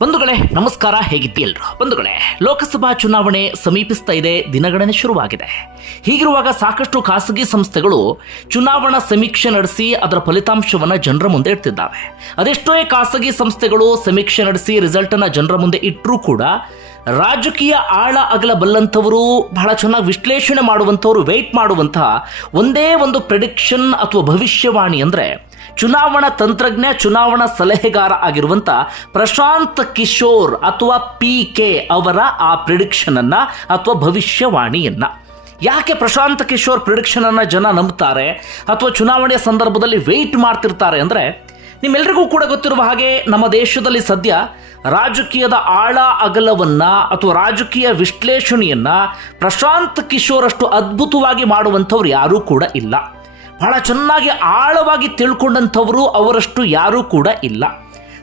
ಬಂಧುಗಳೇ, ನಮಸ್ಕಾರ ಹೇಗಿದ್ದೀಲ್ರು ಬಂಧುಗಳೇ, ಲೋಕಸಭಾ ಚುನಾವಣೆ ಸಮೀಪಿಸ್ತಾ ಇದೆ, ದಿನಗಣನೆ ಶುರುವಾಗಿದೆ. ಹೀಗಿರುವಾಗ ಸಾಕಷ್ಟು ಖಾಸಗಿ ಸಂಸ್ಥೆಗಳು ಚುನಾವಣಾ ಸಮೀಕ್ಷೆ ನಡೆಸಿ ಅದರ ಫಲಿತಾಂಶವನ್ನು ಜನರ ಮುಂದೆ ಇಡ್ತಿದ್ದಾವೆ. ಅದೆಷ್ಟೋ ಖಾಸಗಿ ಸಂಸ್ಥೆಗಳು ಸಮೀಕ್ಷೆ ನಡೆಸಿ ರಿಸಲ್ಟ್ ಅನ್ನ ಜನರ ಮುಂದೆ ಇಟ್ಟರೂ ಕೂಡ ರಾಜಕೀಯ ಆಳ ಅಗಲ ಬಲ್ಲಂಥವರು ಬಹಳ ಚೆನ್ನಾಗಿ ವಿಶ್ಲೇಷಣೆ ಮಾಡುವಂಥವ್ರು ವೆಯ್ಟ್ ಮಾಡುವಂತಹ ಒಂದೇ ಒಂದು ಪ್ರೆಡಿಕ್ಷನ್ ಅಥವಾ ಭವಿಷ್ಯವಾಣಿ ಅಂದರೆ ಚುನಾವಣಾ ತಂತ್ರಜ್ಞ, ಚುನಾವಣಾ ಸಲಹೆಗಾರ ಆಗಿರುವಂಥ ಪ್ರಶಾಂತ್ ಕಿಶೋರ್ ಅಥವಾ ಪಿ ಕೆ ಅವರ ಆ ಪ್ರಿಡಿಕ್ಷನನ್ನು ಅಥವಾ ಭವಿಷ್ಯವಾಣಿಯನ್ನು. ಯಾಕೆ ಪ್ರಶಾಂತ್ ಕಿಶೋರ್ ಪ್ರಿಡಿಕ್ಷನನ್ನು ಜನ ನಂಬ್ತಾರೆ ಅಥವಾ ಚುನಾವಣೆಯ ಸಂದರ್ಭದಲ್ಲಿ ವೆಯ್ಟ್ ಮಾಡ್ತಿರ್ತಾರೆ ಅಂದರೆ ನಿಮ್ಮೆಲ್ಲರಿಗೂ ಕೂಡ ಗೊತ್ತಿರುವ ಹಾಗೆ ನಮ್ಮ ದೇಶದಲ್ಲಿ ಸದ್ಯ ರಾಜಕೀಯದ ಆಳ ಅಗಲವನ್ನ ಅಥವಾ ರಾಜಕೀಯ ವಿಶ್ಲೇಷಣೆಯನ್ನ ಪ್ರಶಾಂತ್ ಕಿಶೋರ್ ಅಷ್ಟು ಅದ್ಭುತವಾಗಿ ಮಾಡುವಂಥವ್ರು ಯಾರೂ ಕೂಡ ಇಲ್ಲ. ಬಹಳ ಚೆನ್ನಾಗಿ ಆಳವಾಗಿ ತಿಳ್ಕೊಂಡಂಥವರು ಅವರಷ್ಟು ಯಾರೂ ಕೂಡ ಇಲ್ಲ.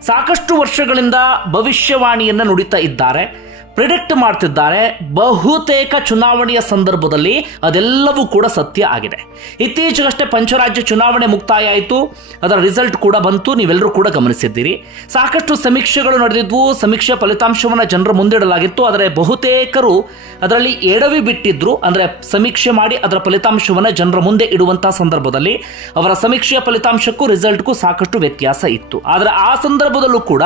ಸಾಕಷ್ಟು ವರ್ಷಗಳಿಂದ ಭವಿಷ್ಯವಾಣಿಯನ್ನು ನುಡಿತಾ ಇದ್ದಾರೆ. ಪ್ರಿಡಿಕ್ಟ್ ಮಾಡ್ತಿದ್ದಾರೆ ಬಹುತೇಕ ಚುನಾವಣೆಯ ಸಂದರ್ಭದಲ್ಲಿ ಅದೆಲ್ಲವೂ ಕೂಡ ಸತ್ಯ ಆಗಿದೆ. ಇತ್ತೀಚೆಗಷ್ಟೇ ಪಂಚರಾಜ್ಯ ಚುನಾವಣೆ ಮುಕ್ತಾಯ ಆಯಿತು ಅದರ ರಿಸಲ್ಟ್ ಕೂಡ ಬಂತು. ನೀವೆಲ್ಲರೂ ಕೂಡ ಗಮನಿಸಿದ್ದೀರಿ. ಸಾಕಷ್ಟು ಸಮೀಕ್ಷೆಗಳು ನಡೆದಿದ್ವು. ಸಮೀಕ್ಷೆ ಫಲಿತಾಂಶವನ್ನು ಜನರ ಮುಂದಿಡಲಾಗಿತ್ತು. ಆದರೆ ಬಹುತೇಕರು ಅದರಲ್ಲಿ ಎಡವಿ ಬಿಟ್ಟಿದ್ರು. ಅಂದರೆ ಸಮೀಕ್ಷೆ ಮಾಡಿ ಅದರ ಫಲಿತಾಂಶವನ್ನು ಜನರ ಮುಂದೆ ಇಡುವಂತಹ ಸಂದರ್ಭದಲ್ಲಿ ಅವರ ಸಮೀಕ್ಷೆಯ ಫಲಿತಾಂಶಕ್ಕೂ ರಿಸಲ್ಟ್ಗೂ ಸಾಕಷ್ಟು ವ್ಯತ್ಯಾಸ ಇತ್ತು. ಆದರೆ ಆ ಸಂದರ್ಭದಲ್ಲೂ ಕೂಡ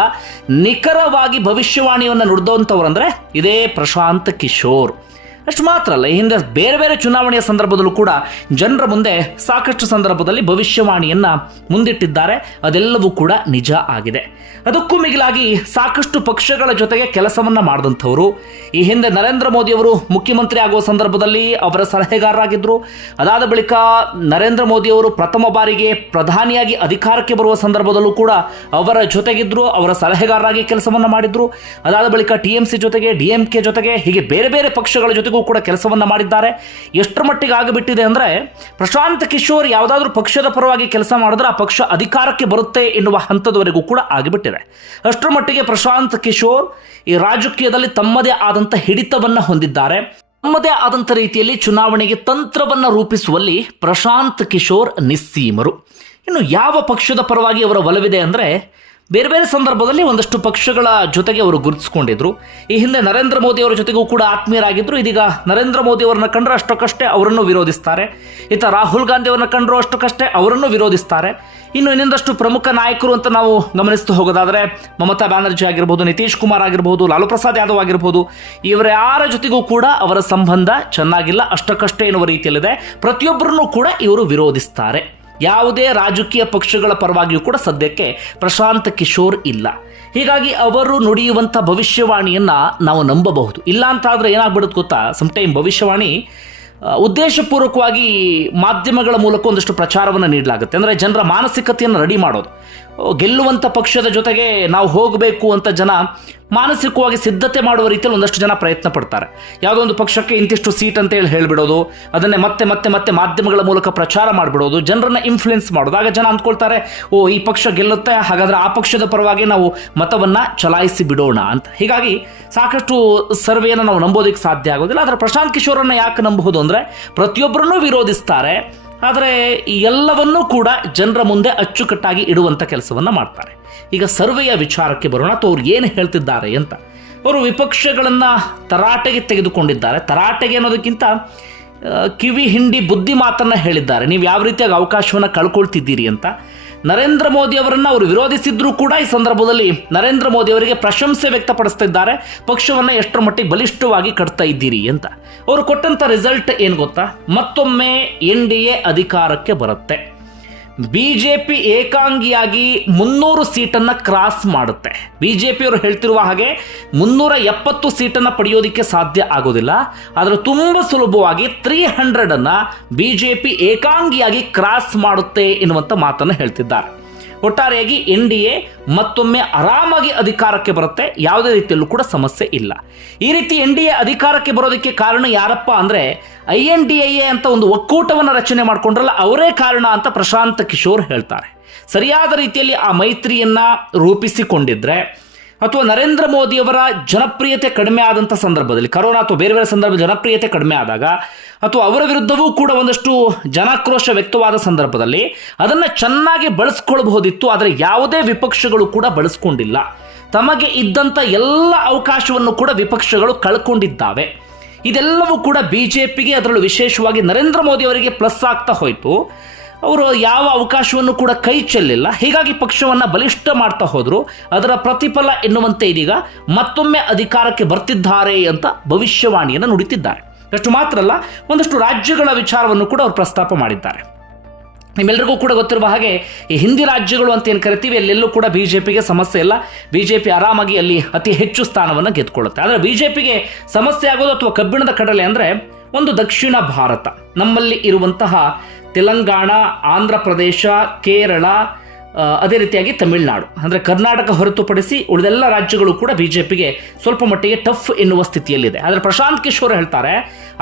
ನಿಖರವಾಗಿ ಭವಿಷ್ಯವಾಣಿಯನ್ನು ನುಡಿದಂಥವ್ರಂದ್ರೆ ಇದೇ ಪ್ರಶಾಂತ್ ಕಿಶೋರ್. ಅಷ್ಟು ಮಾತ್ರ ಅಲ್ಲ. ಹಿಂದೆ ಬೇರೆ ಬೇರೆ ಚುನಾವಣೆಯ ಸಂದರ್ಭದಲ್ಲೂ ಕೂಡ ಜನರ ಮುಂದೆ ಸಾಕಷ್ಟು ಸಂದರ್ಭದಲ್ಲಿ ಭವಿಷ್ಯವಾಣಿಯನ್ನ ಮುಂದಿಟ್ಟಿದ್ದಾರೆ. ಅದೆಲ್ಲವೂ ಕೂಡ ನಿಜ ಆಗಿದೆ. ಅದಕ್ಕೂ ಮಿಗಿಲಾಗಿ ಸಾಕಷ್ಟು ಪಕ್ಷಗಳ ಜೊತೆಗೆ ಕೆಲಸವನ್ನ ಮಾಡಿದಂಥವರು. ಈ ಹಿಂದೆ ನರೇಂದ್ರ ಮೋದಿಯವರು ಮುಖ್ಯಮಂತ್ರಿ ಆಗುವ ಸಂದರ್ಭದಲ್ಲಿ ಅವರ ಸಲಹೆಗಾರರಾಗಿದ್ದರು ಅದಾದ ಬಳಿಕ ನರೇಂದ್ರ ಮೋದಿಯವರು ಪ್ರಥಮ ಬಾರಿಗೆ ಪ್ರಧಾನಿಯಾಗಿ ಅಧಿಕಾರಕ್ಕೆ ಬರುವ ಸಂದರ್ಭದಲ್ಲೂ ಕೂಡ ಅವರ ಜೊತೆಗಿದ್ರು, ಅವರ ಸಲಹೆಗಾರರಾಗಿ ಕೆಲಸವನ್ನು ಮಾಡಿದ್ರು. ಅದಾದ ಬಳಿಕ ಟಿ ಜೊತೆಗೆ, ಡಿ ಕೆ ಜೊತೆಗೆ, ಹೀಗೆ ಬೇರೆ ಬೇರೆ ಪಕ್ಷಗಳ ಜೊತೆಗೂ ಕೂಡ ಕೆಲಸವನ್ನ ಮಾಡಿದ್ದಾರೆ. ಎಷ್ಟರ ಮಟ್ಟಿಗೆ ಆಗಿಬಿಟ್ಟಿದೆ ಅಂದರೆ ಪ್ರಶಾಂತ್ ಕಿಶೋರ್ ಯಾವುದಾದ್ರೂ ಪಕ್ಷದ ಪರವಾಗಿ ಕೆಲಸ ಮಾಡಿದ್ರೆ ಆ ಪಕ್ಷ ಅಧಿಕಾರಕ್ಕೆ ಬರುತ್ತೆ ಎನ್ನುವ ಹಂತದವರೆಗೂ ಕೂಡ ಆಗಿಬಿಟ್ಟಿದೆ. ಅಷ್ಟರ ಮಟ್ಟಿಗೆ ಪ್ರಶಾಂತ್ ಕಿಶೋರ್ ಈ ರಾಜಕೀಯದಲ್ಲಿ ತಮ್ಮದೇ ಆದಂಥ ಹಿಡಿತವನ್ನ ಹೊಂದಿದ್ದಾರೆ. ತಮ್ಮದೇ ಆದಂಥ ರೀತಿಯಲ್ಲಿ ಚುನಾವಣೆಗೆ ತಂತ್ರವನ್ನ ರೂಪಿಸುವಲ್ಲಿ ಪ್ರಶಾಂತ್ ಕಿಶೋರ್ ನಿಸ್ಸೀಮರು. ಇನ್ನು ಯಾವ ಪಕ್ಷದ ಪರವಾಗಿ ಅವರ ಒಲವಿದೆ ಅಂದರೆ ಬೇರೆ ಬೇರೆ ಸಂದರ್ಭದಲ್ಲಿ ಒಂದಷ್ಟು ಪಕ್ಷಗಳ ಜೊತೆಗೆ ಅವರು ಗುರುತಿಸ್ಕೊಂಡಿದ್ರು. ಈ ಹಿಂದೆ ನರೇಂದ್ರ ಮೋದಿ ಅವರ ಜೊತೆಗೂ ಕೂಡ ಆತ್ಮೀಯರಾಗಿದ್ದರು ಇದೀಗ ನರೇಂದ್ರ ಮೋದಿ ಅವರನ್ನ ಕಂಡ್ರೆ ಅಷ್ಟಕ್ಕಷ್ಟೇ ಅವರನ್ನು ವಿರೋಧಿಸ್ತಾರೆ. ಇತ್ತ ರಾಹುಲ್ ಗಾಂಧಿ ಅವರನ್ನ ಕಂಡ್ರು ಅಷ್ಟಕ್ಕಷ್ಟೇ ಅವರನ್ನು ವಿರೋಧಿಸ್ತಾರೆ. ಇನ್ನು ಇನ್ನೊಂದಷ್ಟು ಪ್ರಮುಖ ನಾಯಕರು ಅಂತ ನಾವು ಗಮನಿಸ್ತಾ ಹೋಗೋದಾದರೆ ಮಮತಾ ಬ್ಯಾನರ್ಜಿ ಆಗಿರ್ಬೋದು, ನಿತೀಶ್ ಕುಮಾರ್ ಆಗಿರ್ಬೋದು, ಲಾಲು ಪ್ರಸಾದ್ ಯಾದವ್ ಆಗಿರ್ಬೋದು, ಇವರ ಯಾರ ಜೊತೆಗೂ ಕೂಡ ಅವರ ಸಂಬಂಧ ಚೆನ್ನಾಗಿಲ್ಲ. ಅಷ್ಟಕ್ಕಷ್ಟೇ ಎನ್ನುವ ರೀತಿಯಲ್ಲಿದೆ. ಪ್ರತಿಯೊಬ್ಬರನ್ನು ಕೂಡ ಇವರು ವಿರೋಧಿಸ್ತಾರೆ. ಯಾವುದೇ ರಾಜಕೀಯ ಪಕ್ಷಗಳ ಪರವಾಗಿಯೂ ಕೂಡ ಸದ್ಯಕ್ಕೆ ಪ್ರಶಾಂತ್ ಕಿಶೋರ್ ಇಲ್ಲ. ಹೀಗಾಗಿ ಅವರು ನುಡಿಯುವಂಥ ಭವಿಷ್ಯವಾಣಿಯನ್ನು ನಾವು ನಂಬಬಹುದು. ಇಲ್ಲ ಅಂತ ಆದ್ರೆ ಏನಾಗ್ಬಿಡುತ್ತೆ ಗೊತ್ತಾ? ಟೈಮ್ ಭವಿಷ್ಯವಾಣಿ ಉದ್ದೇಶಪೂರ್ವಕವಾಗಿ ಮಾಧ್ಯಮಗಳ ಮೂಲಕ ಒಂದಷ್ಟು ಪ್ರಚಾರವನ್ನು ನೀಡಲಾಗುತ್ತೆ. ಅಂದರೆ ಜನರ ಮಾನಸಿಕತೆಯನ್ನು ರೆಡಿ ಮಾಡೋದು. ಗೆಲ್ಲುವಂಥ ಪಕ್ಷದ ಜೊತೆಗೆ ನಾವು ಹೋಗಬೇಕು ಅಂತ ಜನ ಮಾನಸಿಕವಾಗಿ ಸಿದ್ಧತೆ ಮಾಡುವ ರೀತಿಯಲ್ಲಿ ಒಂದಷ್ಟು ಜನ ಪ್ರಯತ್ನ ಪಡ್ತಾರೆ. ಯಾವುದೋ ಒಂದು ಪಕ್ಷಕ್ಕೆ ಇಂತಿಷ್ಟು ಸೀಟ್ ಅಂತ ಹೇಳಿ ಹೇಳಿಬಿಡೋದು, ಅದನ್ನೇ ಮತ್ತೆ ಮತ್ತೆ ಮತ್ತೆ ಮಾಧ್ಯಮಗಳ ಮೂಲಕ ಪ್ರಚಾರ ಮಾಡಿಬಿಡೋದು, ಜನರನ್ನ ಇನ್ಫ್ಲುಯೆನ್ಸ್ ಮಾಡೋದು. ಆಗ ಜನ ಅಂದ್ಕೊಳ್ತಾರೆ, ಓ, ಈ ಪಕ್ಷ ಗೆಲ್ಲುತ್ತೆ, ಹಾಗಾದ್ರೆ ಆ ಪಕ್ಷದ ಪರವಾಗಿ ನಾವು ಮತವನ್ನ ಚಲಾಯಿಸಿ ಬಿಡೋಣ ಅಂತ. ಹೀಗಾಗಿ ಸಾಕಷ್ಟು ಸರ್ವೆಯನ್ನು ನಾವು ನಂಬೋದಕ್ಕೆ ಸಾಧ್ಯ ಆಗೋದಿಲ್ಲ. ಆದರೆ ಪ್ರಶಾಂತ್ ಕಿಶೋರನ್ನು ಯಾಕೆ ನಂಬಬಹುದು ಅಂದರೆ, ಪ್ರತಿಯೊಬ್ಬರನ್ನೂ ವಿರೋಧಿಸ್ತಾರೆ ಆದರೆ ಈ ಎಲ್ಲವನ್ನೂ ಕೂಡ ಜನರ ಮುಂದೆ ಅಚ್ಚುಕಟ್ಟಾಗಿ ಇಡುವಂಥ ಕೆಲಸವನ್ನು ಮಾಡ್ತಾರೆ. ಈಗ ಸರ್ವೆಯ ವಿಚಾರಕ್ಕೆ ಬರೋಣ, ಅಥವಾ ಅವ್ರು ಏನು ಹೇಳ್ತಿದ್ದಾರೆ ಅಂತ. ಅವರು ವಿಪಕ್ಷಗಳನ್ನು ತರಾಟೆಗೆ ತೆಗೆದುಕೊಂಡಿದ್ದಾರೆ. ತರಾಟೆಗೆ ಅನ್ನೋದಕ್ಕಿಂತ ಕಿವಿ, ಹಿಂಡಿ, ಬುದ್ಧಿ ಮಾತನ್ನು ಹೇಳಿದ್ದಾರೆ. ನೀವು ಯಾವ ರೀತಿಯಾಗಿ ಅವಕಾಶವನ್ನು ಕಳ್ಕೊಳ್ತಿದ್ದೀರಿ ಅಂತ. ನರೇಂದ್ರ ಮೋದಿ ಅವರನ್ನ ಅವರು ವಿರೋಧಿಸಿದ್ರು ಕೂಡ ಈ ಸಂದರ್ಭದಲ್ಲಿ ನರೇಂದ್ರ ಮೋದಿ ಅವರಿಗೆ ಪ್ರಶಂಸೆ ವ್ಯಕ್ತಪಡಿಸ್ತಿದ್ದಾರೆ. ಪಕ್ಷವನ್ನ ಎಷ್ಟರ ಮಟ್ಟಿಗೆ ಬಲಿಷ್ಠವಾಗಿ ಕಟ್ತಾ ಇದ್ದೀರಿ ಅಂತ. ಅವರು ಕೊಟ್ಟಂತ ರಿಸಲ್ಟ್ ಏನು ಗೊತ್ತಾ? ಮತ್ತೊಮ್ಮೆ ಎನ್ ಡಿ ಎ ಅಧಿಕಾರಕ್ಕೆ ಬರುತ್ತೆ. ಬಿಜೆಪಿ ಏಕಾಂಗಿಯಾಗಿ ಮುನ್ನೂರು ಸೀಟನ್ನು ಕ್ರಾಸ್ ಮಾಡುತ್ತೆ. ಬಿಜೆಪಿಯವರು ಹೇಳ್ತಿರುವ ಹಾಗೆ ಮುನ್ನೂರ ಎಪ್ಪತ್ತು ಸೀಟನ್ನು ಪಡೆಯೋದಕ್ಕೆ ಸಾಧ್ಯ ಆಗೋದಿಲ್ಲ. ಆದರೆ ತುಂಬ ಸುಲಭವಾಗಿ ತ್ರೀ ಹಂಡ್ರೆಡನ್ನು ಬಿ ಜೆ ಪಿ ಏಕಾಂಗಿಯಾಗಿ ಕ್ರಾಸ್ ಮಾಡುತ್ತೆ ಎನ್ನುವಂಥ ಮಾತನ್ನು ಹೇಳ್ತಿದ್ದಾರೆ. ಒಟ್ಟಾರೆಯಾಗಿ ಎನ್ ಡಿ ಎ ಮತ್ತೊಮ್ಮೆ ಆರಾಮಾಗಿ ಅಧಿಕಾರಕ್ಕೆ ಬರುತ್ತೆ. ಯಾವುದೇ ರೀತಿಯಲ್ಲೂ ಕೂಡ ಸಮಸ್ಯೆ ಇಲ್ಲ. ಈ ರೀತಿ ಎನ್ ಡಿ ಎ ಅಧಿಕಾರಕ್ಕೆ ಬರೋದಕ್ಕೆ ಕಾರಣ ಯಾರಪ್ಪ ಅಂದರೆ ಐ ಎನ್ ಡಿ ಎ ಅಂತ ಒಂದು ಒಕ್ಕೂಟವನ್ನು ರಚನೆ ಮಾಡಿಕೊಂಡ್ರಲ್ಲ, ಅವರೇ ಕಾರಣ ಅಂತ ಪ್ರಶಾಂತ್ ಕಿಶೋರ್ ಹೇಳ್ತಾರೆ. ಸರಿಯಾದ ರೀತಿಯಲ್ಲಿ ಆ ಮೈತ್ರಿಯನ್ನ ರೂಪಿಸಿಕೊಂಡಿದ್ರೆ ಅಥವಾ ನರೇಂದ್ರ ಮೋದಿಯವರ ಜನಪ್ರಿಯತೆ ಕಡಿಮೆ ಆದಂಥ ಸಂದರ್ಭದಲ್ಲಿ, ಕರೋನಾ ಅಥವಾ ಬೇರೆ ಬೇರೆ ಸಂದರ್ಭ ಜನಪ್ರಿಯತೆ ಕಡಿಮೆ ಆದಾಗ, ಅಥವಾ ಅವರ ವಿರುದ್ಧವೂ ಕೂಡ ಒಂದಷ್ಟು ಜನಾಕ್ರೋಶ ವ್ಯಕ್ತವಾದ ಸಂದರ್ಭದಲ್ಲಿ ಅದನ್ನು ಚೆನ್ನಾಗಿ ಬಳಸ್ಕೊಳ್ಬಹುದಿತ್ತು, ಆದರೆ ಯಾವುದೇ ವಿಪಕ್ಷಗಳು ಕೂಡ ಬಳಸ್ಕೊಂಡಿಲ್ಲ. ತಮಗೆ ಇದ್ದಂಥ ಎಲ್ಲ ಅವಕಾಶವನ್ನು ಕೂಡ ವಿಪಕ್ಷಗಳು ಕಳ್ಕೊಂಡಿದ್ದಾವೆ. ಇದೆಲ್ಲವೂ ಕೂಡ ಬಿ ಜೆ ಪಿಗೆ ಅದರಲ್ಲೂ ವಿಶೇಷವಾಗಿ ನರೇಂದ್ರ ಮೋದಿ ಅವರಿಗೆ ಪ್ಲಸ್ ಆಗ್ತಾ ಹೋಯಿತು. ಅವರು ಯಾವ ಅವಕಾಶವನ್ನು ಕೂಡ ಕೈ ಚೆಲ್ಲಿಲ್ಲ. ಹೀಗಾಗಿ ಪಕ್ಷವನ್ನು ಬಲಿಷ್ಠ ಮಾಡ್ತಾ ಹೋದರು. ಅದರ ಪ್ರತಿಫಲ ಎನ್ನುವಂತೆ ಇದೀಗ ಮತ್ತೊಮ್ಮೆ ಅಧಿಕಾರಕ್ಕೆ ಬರ್ತಿದ್ದಾರೆ ಅಂತ ಭವಿಷ್ಯವಾಣಿಯನ್ನು ನುಡಿತಿದ್ದಾರೆ. ಅಷ್ಟು ಮಾತ್ರ ಅಲ್ಲ, ಒಂದಷ್ಟು ರಾಜ್ಯಗಳ ವಿಚಾರವನ್ನು ಕೂಡ ಅವರು ಪ್ರಸ್ತಾಪ ಮಾಡಿದ್ದಾರೆ. ನಿಮ್ಮೆಲ್ಲರಿಗೂ ಕೂಡ ಗೊತ್ತಿರುವ ಹಾಗೆ, ಈ ಹಿಂದಿ ರಾಜ್ಯಗಳು ಅಂತ ಏನು ಕರಿತೀವಿ, ಅಲ್ಲೆಲ್ಲೂ ಕೂಡ ಬಿ ಜೆ ಪಿಗೆ ಸಮಸ್ಯೆ ಇಲ್ಲ. ಬಿ ಜೆ ಪಿ ಆರಾಮಾಗಿ ಅಲ್ಲಿ ಅತಿ ಹೆಚ್ಚು ಸ್ಥಾನವನ್ನು ಗೆದ್ದುಕೊಳ್ಳುತ್ತೆ ಆದರೆ ಬಿ ಜೆ ಪಿಗೆ ಸಮಸ್ಯೆ ಆಗೋದು ಅಥವಾ ಕಬ್ಬಿಣದ ಕಡಲೆ ಅಂದರೆ ಒಂದು ದಕ್ಷಿಣ ಭಾರತ. ನಮ್ಮಲ್ಲಿ ಇರುವಂತಹ ತೆಲಂಗಾಣ, ಆಂಧ್ರ ಪ್ರದೇಶ, ಕೇರಳ ಅದೇ ರೀತಿಯಾಗಿ ತಮಿಳುನಾಡು. ಅಂದರೆ ಕರ್ನಾಟಕ ಹೊರತುಪಡಿಸಿ ಉಳಿದೆಲ್ಲ ರಾಜ್ಯಗಳು ಕೂಡ ಬಿ ಜೆ ಪಿಗೆ ಸ್ವಲ್ಪ ಮಟ್ಟಿಗೆ ಟಫ್ ಎನ್ನುವ ಸ್ಥಿತಿಯಲ್ಲಿದೆ. ಆದರೆ ಪ್ರಶಾಂತ್ ಕಿಶೋರ್ ಹೇಳ್ತಾರೆ,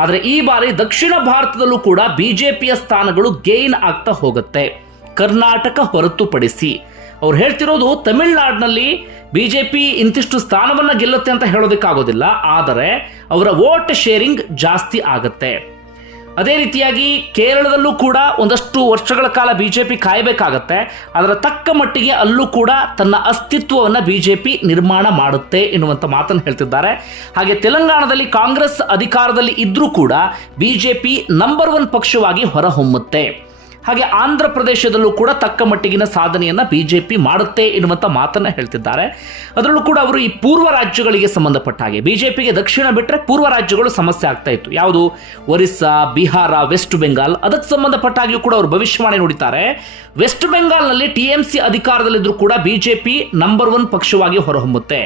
ಆದರೆ ಈ ಬಾರಿ ದಕ್ಷಿಣ ಭಾರತದಲ್ಲೂ ಕೂಡ ಬಿ ಜೆ ಪಿಯ ಸ್ಥಾನಗಳು ಗೇನ್ ಆಗ್ತಾ ಹೋಗುತ್ತೆ. ಕರ್ನಾಟಕ ಹೊರತುಪಡಿಸಿ. ಅವ್ರು ಹೇಳ್ತಿರೋದು ತಮಿಳುನಾಡಿನಲ್ಲಿ ಬಿ ಜೆ ಪಿ ಇಂತಿಷ್ಟು ಸ್ಥಾನವನ್ನು ಗೆಲ್ಲುತ್ತೆ ಅಂತ ಹೇಳೋದಕ್ಕಾಗೋದಿಲ್ಲ, ಆದರೆ ಅವರ ವೋಟ್ ಶೇರಿಂಗ್ ಜಾಸ್ತಿ ಆಗುತ್ತೆ. ಅದೇ ರೀತಿಯಾಗಿ ಕೇರಳದಲ್ಲೂ ಕೂಡ ಒಂದಷ್ಟು ವರ್ಷಗಳ ಕಾಲ ಬಿ ಜೆ ಪಿ ಕಾಯಬೇಕಾಗತ್ತೆ. ಅದರ ತಕ್ಕ ಮಟ್ಟಿಗೆ ಅಲ್ಲೂ ಕೂಡ ತನ್ನ ಅಸ್ತಿತ್ವವನ್ನು ಬಿ ಜೆ ಪಿ ನಿರ್ಮಾಣ ಮಾಡುತ್ತೆ ಎನ್ನುವಂಥ ಮಾತನ್ನು ಹೇಳ್ತಿದ್ದಾರೆ. ಹಾಗೆ ತೆಲಂಗಾಣದಲ್ಲಿ ಕಾಂಗ್ರೆಸ್ ಅಧಿಕಾರದಲ್ಲಿ ಇದ್ದರೂ ಕೂಡ B J P number one ಪಕ್ಷವಾಗಿ ಹೊರಹೊಮ್ಮುತ್ತೆ. ಹಾಗೆ ಆಂಧ್ರ ಪ್ರದೇಶದಲ್ಲೂ ಕೂಡ ತಕ್ಕ ಮಟ್ಟಿಗಿನ ಸಾಧನೆಯನ್ನು ಬಿ ಜೆ ಪಿ ಮಾಡುತ್ತೆ ಎನ್ನುವಂಥ ಮಾತನ್ನು ಹೇಳ್ತಿದ್ದಾರೆ. ಅದರಲ್ಲೂ ಕೂಡ ಅವರು ಈ ಪೂರ್ವ ರಾಜ್ಯಗಳಿಗೆ ಸಂಬಂಧಪಟ್ಟ ಹಾಗೆ. ಬಿ ಜೆ ಪಿಗೆ ದಕ್ಷಿಣ ಬಿಟ್ಟರೆ ಪೂರ್ವ ರಾಜ್ಯಗಳು ಸಮಸ್ಯೆ ಆಗ್ತಾ ಇತ್ತು. ಯಾವುದು? ಒರಿಸ್ಸಾ, ಬಿಹಾರ, ವೆಸ್ಟ್ ಬೆಂಗಾಲ್. ಅದಕ್ಕೆ ಸಂಬಂಧಪಟ್ಟ ಹಾಗೆಯೂ ಕೂಡ ಅವರು ಭವಿಷ್ಯವಾಣಿ ನುಡಿತಾರೆ ವೆಸ್ಟ್ ಬೆಂಗಾಲ್ನಲ್ಲಿ ಟಿ ಎಂ ಸಿ ಅಧಿಕಾರದಲ್ಲಿದ್ದರೂ ಕೂಡ B J P number one ಪಕ್ಷವಾಗಿ ಹೊರಹೊಮ್ಮುತ್ತೆ.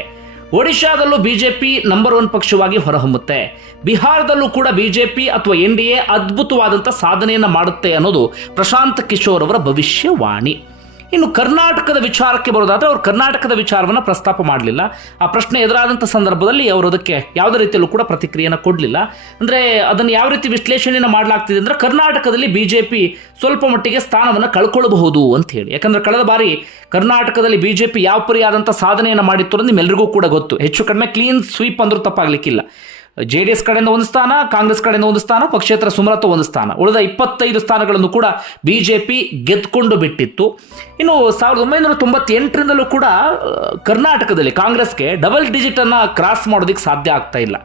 ಒಡಿಶಾದಲ್ಲೂ ಬಿಜೆಪಿ ನಂಬರ್ ಒನ್ ಪಕ್ಷವಾಗಿ ಹೊರಹೊಮ್ಮುತ್ತೆ. ಬಿಹಾರದಲ್ಲೂ ಕೂಡ ಬಿಜೆಪಿ ಅಥವಾ ಎನ್ ಡಿ ಎ ಅದ್ಭುತವಾದಂಥ ಸಾಧನೆಯನ್ನು ಮಾಡುತ್ತೆ ಅನ್ನೋದು ಪ್ರಶಾಂತ್ ಕಿಶೋರ್ ಅವರ ಭವಿಷ್ಯವಾಣಿ. ಇನ್ನು ಕರ್ನಾಟಕದ ವಿಚಾರಕ್ಕೆ ಬರೋದಾದರೆ ಅವರು ಕರ್ನಾಟಕದ ವಿಚಾರವನ್ನು ಪ್ರಸ್ತಾಪ ಮಾಡಲಿಲ್ಲ. ಆ ಪ್ರಶ್ನೆ ಎದುರಾದಂಥ ಸಂದರ್ಭದಲ್ಲಿ ಅವರು ಅದಕ್ಕೆ ಯಾವುದೇ ರೀತಿಯಲ್ಲೂ ಕೂಡ ಪ್ರತಿಕ್ರಿಯೆಯನ್ನು ಕೊಡಲಿಲ್ಲ. ಅಂದರೆ ಅದನ್ನು ಯಾವ ರೀತಿ ವಿಶ್ಲೇಷಣೆಯನ್ನು ಮಾಡಲಾಗ್ತಿದೆ ಅಂದರೆ ಕರ್ನಾಟಕದಲ್ಲಿ ಬಿ ಜೆ ಪಿ ಸ್ವಲ್ಪ ಮಟ್ಟಿಗೆ ಸ್ಥಾನವನ್ನು ಕಳ್ಕೊಳ್ಳಬಹುದು ಅಂತ ಹೇಳಿ ಯಾಕಂದರೆ ಕಳೆದ ಬಾರಿ ಕರ್ನಾಟಕದಲ್ಲಿ ಬಿ ಜೆ ಪಿ ಯಾವ ಪರಿಯಾದಂಥ ಸಾಧನೆಯನ್ನು ಮಾಡಿತ್ತು ನಿಮ್ಮೆಲ್ಲರಿಗೂ ಕೂಡ ಗೊತ್ತು. ಹೆಚ್ಚು ಕಡಿಮೆ ಕ್ಲೀನ್ ಸ್ವೀಪ್ ಅಂದರೂ ತಪ್ಪಾಗಲಿಕ್ಕಿಲ್ಲ. ಜೆ ಡಿ ಎಸ್ ಕಡೆಯಿಂದ ಒಂದು ಸ್ಥಾನ, ಕಾಂಗ್ರೆಸ್ ಕಡೆಯಿಂದ ಒಂದು ಸ್ಥಾನ, ಪಕ್ಷೇತರ ಸುಮಲತ ಒಂದು ಸ್ಥಾನ. ಉಳಿದ ಇಪ್ಪತ್ತೈದು ಸ್ಥಾನಗಳನ್ನು ಕೂಡ ಬಿ ಜೆ ಪಿ ಗೆದ್ಕೊಂಡು ಬಿಟ್ಟಿತ್ತು. ಇನ್ನು ಸಾವಿರದ ಒಂಬೈನೂರ ತೊಂಬತ್ತೆಂಟರಿಂದಲೂ ಕೂಡ ಕರ್ನಾಟಕದಲ್ಲಿ ಕಾಂಗ್ರೆಸ್ಗೆ ಡಬಲ್ ಡಿಜಿಟನ್ನು ಕ್ರಾಸ್ ಮಾಡೋದಕ್ಕೆ ಸಾಧ್ಯ ಆಗ್ತಾ ಇಲ್ಲ.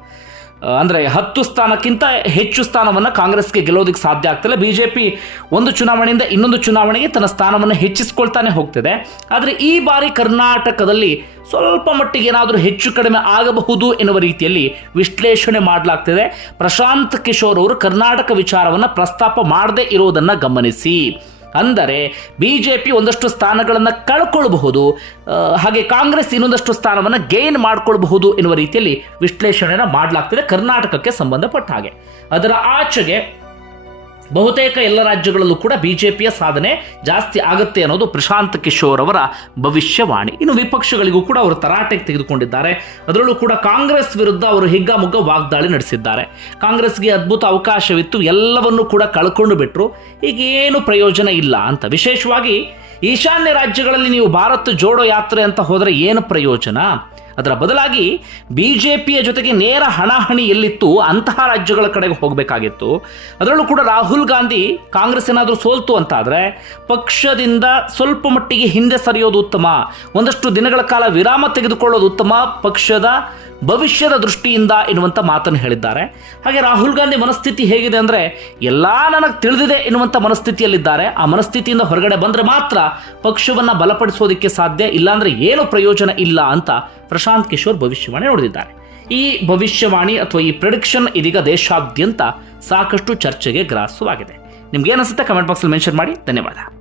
ಅಂದರೆ ಹತ್ತು ಸ್ಥಾನಕ್ಕಿಂತ ಹೆಚ್ಚು ಸ್ಥಾನವನ್ನು ಕಾಂಗ್ರೆಸ್ಗೆ ಗೆಲ್ಲೋದಕ್ಕೆ ಸಾಧ್ಯ ಆಗ್ತಿಲ್ಲ. ಬಿ ಜೆ ಪಿ ಒಂದು ಚುನಾವಣೆಯಿಂದ ಇನ್ನೊಂದು ಚುನಾವಣೆಗೆ ತನ್ನ ಸ್ಥಾನವನ್ನು ಹೆಚ್ಚಿಸ್ಕೊಳ್ತಾನೆ ಹೋಗ್ತಿದೆ. ಆದರೆ ಈ ಬಾರಿ ಕರ್ನಾಟಕದಲ್ಲಿ ಸ್ವಲ್ಪ ಮಟ್ಟಿಗೆ ಏನಾದರೂ ಹೆಚ್ಚು ಕಡಿಮೆ ಆಗಬಹುದು ಎನ್ನುವ ರೀತಿಯಲ್ಲಿ ವಿಶ್ಲೇಷಣೆ ಮಾಡಲಾಗ್ತಿದೆ. ಪ್ರಶಾಂತ್ ಕಿಶೋರ್ ಅವರು ಕರ್ನಾಟಕ ವಿಚಾರವನ್ನು ಪ್ರಸ್ತಾಪ ಮಾಡದೇ ಇರುವುದನ್ನು ಗಮನಿಸಿ. ಅಂದರೆ ಬಿ ಜೆ ಪಿ ಒಂದಷ್ಟು ಸ್ಥಾನಗಳನ್ನು ಕಳ್ಕೊಳ್ಬಹುದು ಹಾಗೆ ಕಾಂಗ್ರೆಸ್ ಇನ್ನೊಂದಷ್ಟು ಸ್ಥಾನವನ್ನು ಗೇನ್ ಮಾಡ್ಕೊಳ್ಬಹುದು ಎನ್ನುವ ರೀತಿಯಲ್ಲಿ ವಿಶ್ಲೇಷಣೆಯನ್ನು ಮಾಡಲಾಗ್ತಿದೆ ಕರ್ನಾಟಕಕ್ಕೆ ಸಂಬಂಧಪಟ್ಟ ಹಾಗೆ. ಅದರ ಆಚೆಗೆ ಬಹುತೇಕ ಎಲ್ಲ ರಾಜ್ಯಗಳಲ್ಲೂ ಕೂಡ ಬಿಜೆಪಿಯ ಸಾಧನೆ ಜಾಸ್ತಿ ಆಗುತ್ತೆ ಅನ್ನೋದು ಪ್ರಶಾಂತ್ ಕಿಶೋರ್ ಅವರ ಭವಿಷ್ಯವಾಣಿ. ಇನ್ನು ವಿಪಕ್ಷಗಳಿಗೂ ಕೂಡ ಅವರು ತರಾಟೆಗೆ ತೆಗೆದುಕೊಂಡಿದ್ದಾರೆ. ಅದರಲ್ಲೂ ಕೂಡ ಕಾಂಗ್ರೆಸ್ ವಿರುದ್ಧ ಅವರು ಹಿಗ್ಗಾಮುಗ್ಗ ವಾಗ್ದಾಳಿ ನಡೆಸಿದ್ದಾರೆ. ಕಾಂಗ್ರೆಸ್ಗೆ ಅದ್ಭುತ ಅವಕಾಶವಿತ್ತು, ಎಲ್ಲವನ್ನೂ ಕೂಡ ಕಳ್ಕೊಂಡು ಬಿಟ್ಟರು ಈಗ ಏನು ಪ್ರಯೋಜನ ಇಲ್ಲ ಅಂತ. ವಿಶೇಷವಾಗಿ ಈಶಾನ್ಯ ರಾಜ್ಯಗಳಲ್ಲಿ ನೀವು ಭಾರತ್ ಜೋಡೋ ಯಾತ್ರೆ ಅಂತ ಹೋದರೆ ಏನು ಪ್ರಯೋಜನ? ಅದರ ಬದಲಾಗಿ ಬಿ ಜೆ ಪಿಯ ಜೊತೆಗೆ ನೇರ ಹಣಾಹಣಿ ಎಲ್ಲಿತ್ತು ಅಂತಹ ರಾಜ್ಯಗಳ ಕಡೆಗೆ ಹೋಗಬೇಕಾಗಿತ್ತು. ಅದರಲ್ಲೂ ಕೂಡ ರಾಹುಲ್ ಗಾಂಧಿ ಕಾಂಗ್ರೆಸ್ ಏನಾದರೂ ಸೋಲ್ತು ಅಂತಾದರೆ ಪಕ್ಷದಿಂದ ಸ್ವಲ್ಪ ಮಟ್ಟಿಗೆ ಹಿಂದೆ ಸರಿಯೋದು ಉತ್ತಮ. ಒಂದಷ್ಟು ದಿನಗಳ ಕಾಲ ವಿರಾಮ ತೆಗೆದುಕೊಳ್ಳೋದು ಉತ್ತಮ. ಪಕ್ಷದ ಭವಿಷ್ಯದ ದೃಷ್ಟಿಯಿಂದ ಎನ್ನುವಂಥ ಮಾತನ್ನು ಹೇಳಿದ್ದಾರೆ. ಹಾಗೆ ರಾಹುಲ್ ಗಾಂಧಿ ಮನಸ್ಥಿತಿ ಹೇಗಿದೆ ಅಂದರೆ, ಎಲ್ಲ ನನಗೆ ತಿಳಿದಿದೆ ಎನ್ನುವಂಥ ಮನಸ್ಥಿತಿಯಲ್ಲಿದ್ದಾರೆ. ಆ ಮನಸ್ಥಿತಿಯಿಂದ ಹೊರಗಡೆ ಬಂದರೆ ಮಾತ್ರ ಪಕ್ಷವನ್ನು ಬಲಪಡಿಸೋದಕ್ಕೆ ಸಾಧ್ಯ, ಇಲ್ಲಾಂದರೆ ಏನು ಪ್ರಯೋಜನ ಇಲ್ಲ ಅಂತ ಪ್ರಶಾಂತ್ ಕಿಶೋರ್ ಭವಿಷ್ಯವಾಣಿ ನೋಡಿದ್ದಾರೆ. ಈ ಭವಿಷ್ಯವಾಣಿ ಅಥವಾ ಈ ಪ್ರಿಡಿಕ್ಷನ್ ಇದೀಗ ದೇಶಾದ್ಯಂತ ಸಾಕಷ್ಟು ಚರ್ಚೆಗೆ ಗ್ರಾಸವಾಗಿದೆ. ನಿಮ್ಗೆ ಏನಿಸುತ್ತೆ ಕಮೆಂಟ್ ಬಾಕ್ಸಲ್ಲಿ ಮೆನ್ಷನ್ ಮಾಡಿ. ಧನ್ಯವಾದ.